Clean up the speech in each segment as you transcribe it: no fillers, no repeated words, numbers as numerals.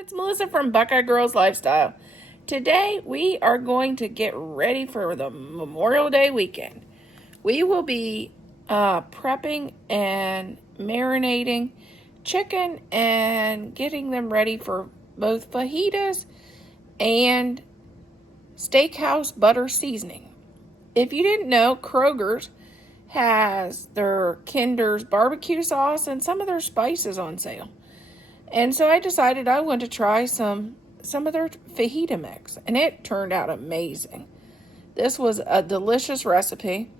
It's Melissa from Buckeye Girls Lifestyle. Today we are going to get ready for the Memorial Day weekend. We will be prepping and marinating chicken and getting them ready for both fajitas and steakhouse butter seasoning. If you didn't know, Kroger's has their Kinder's barbecue sauce and some of their spices on sale. And so I decided I wanted to try some of their fajita mix, and it turned out amazing. This was a delicious recipe.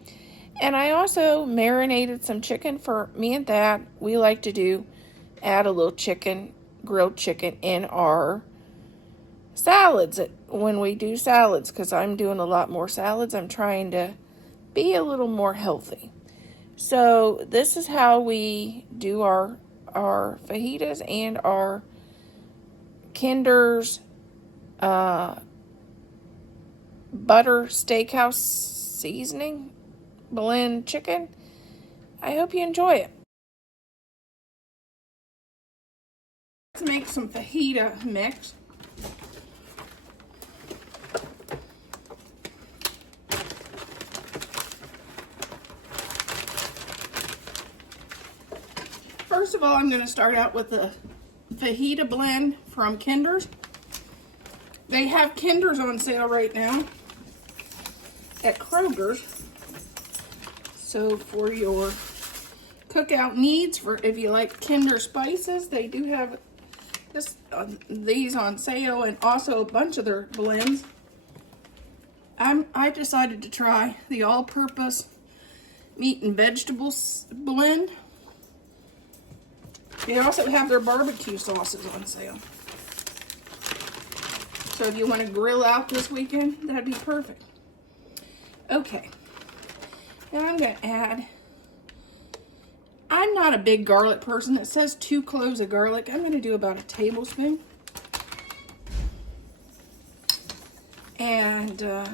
And I also marinated some chicken for me and Thad. We like to add a little grilled chicken in our salads when we do salads, because I'm doing a lot more salads. I'm trying to be a little more healthy. So this is how we do our fajitas and our Kinder's butter steakhouse seasoning blend chicken. I hope you enjoy it. Let's make some fajita mix. First of all, I'm going to start out with the fajita blend from Kinder's. They have Kinder's on sale right now at Kroger's. So for your cookout needs, for if you like Kinder spices, they do have these on sale, and also a bunch of their blends. I decided to try the all-purpose meat and vegetables blend. They also have their barbecue sauces on sale. So if you want to grill out this weekend, that'd be perfect. Okay. Now I'm going to add, I'm not a big garlic person. It says 2 cloves of garlic. I'm going to do about a tablespoon. And it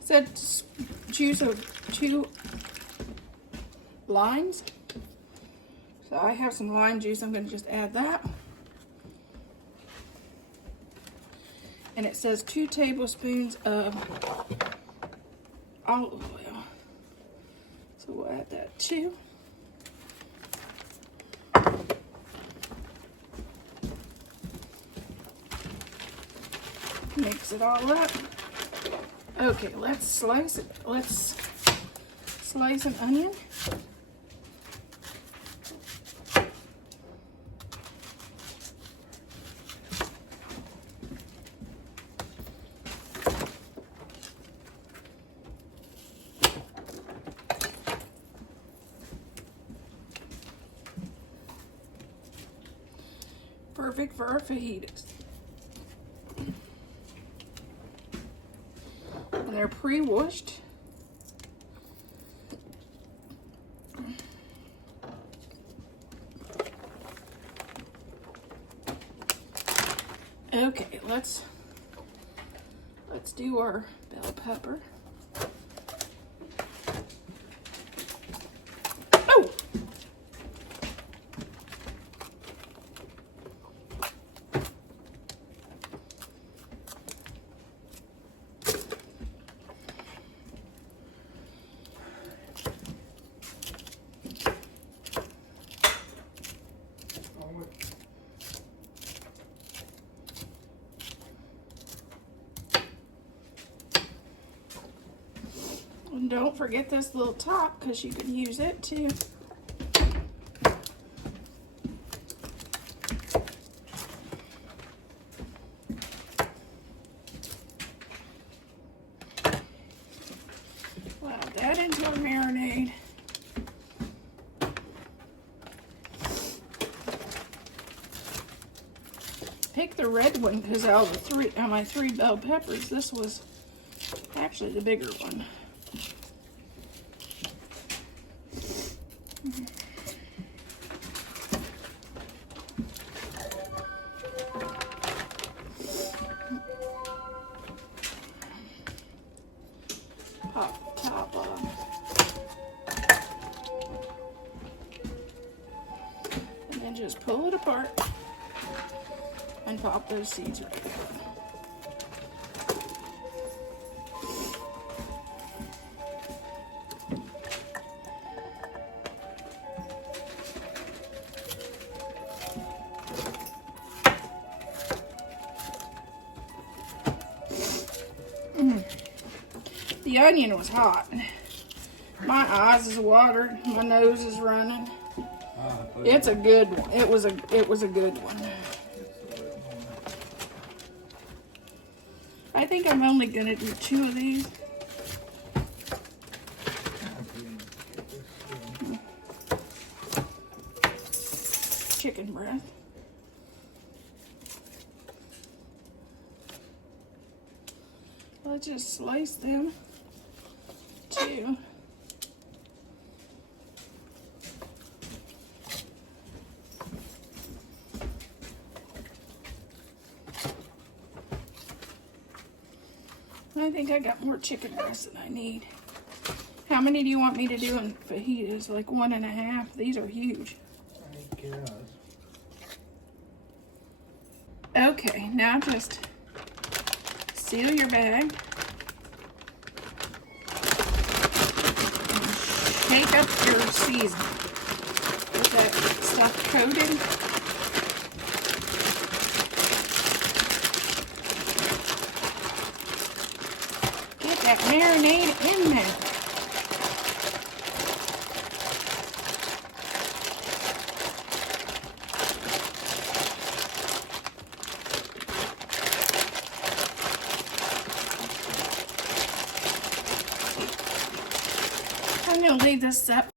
said juice of 2 limes. So I have some lime juice. I'm going to just add that. And it says 2 tablespoons of olive oil. So we'll add that too. Mix it all up. Okay, let's slice it. Let's slice an onion. Perfect for our fajitas. And they're pre-washed. Okay, let's do our bell pepper. Oh! And don't forget this little top, because you can use it too. Wow, that into a marinade. Pick the red one, because out of my 3 bell peppers, this was actually the bigger one. Pop the top on. And And just pull it apart and pop those seeds right there. The onion was hot. My eyes is watering. My nose is running. It's a good one. It was a good one. I think I'm only gonna do 2 of these. Chicken breast. Let's just slice them too. I think I got more chicken breasts than I need. How many do you want me to do in fajitas? Like 1.5? These are huge. I guess. Okay, now just seal your bag. And shake up your seasoning. Get that stuff coated. Get that marinade in there. I'm going to leave this up.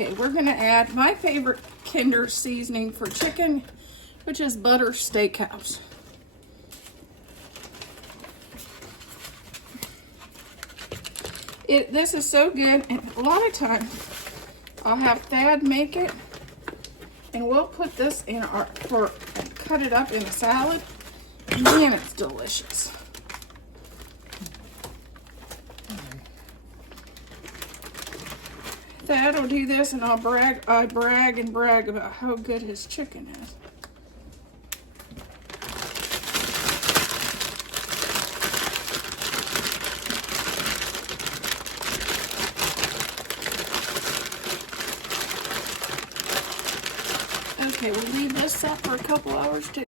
Okay, we're going to add my favorite Kinder seasoning for chicken, which is butter steakhouse. This is so good, and a lot of times I'll have Thad make it, and we'll put this in cut it up in a salad. Man, it's delicious. Thad will do this, and I brag about how good his chicken is. Okay, we'll leave this up for a couple hours too.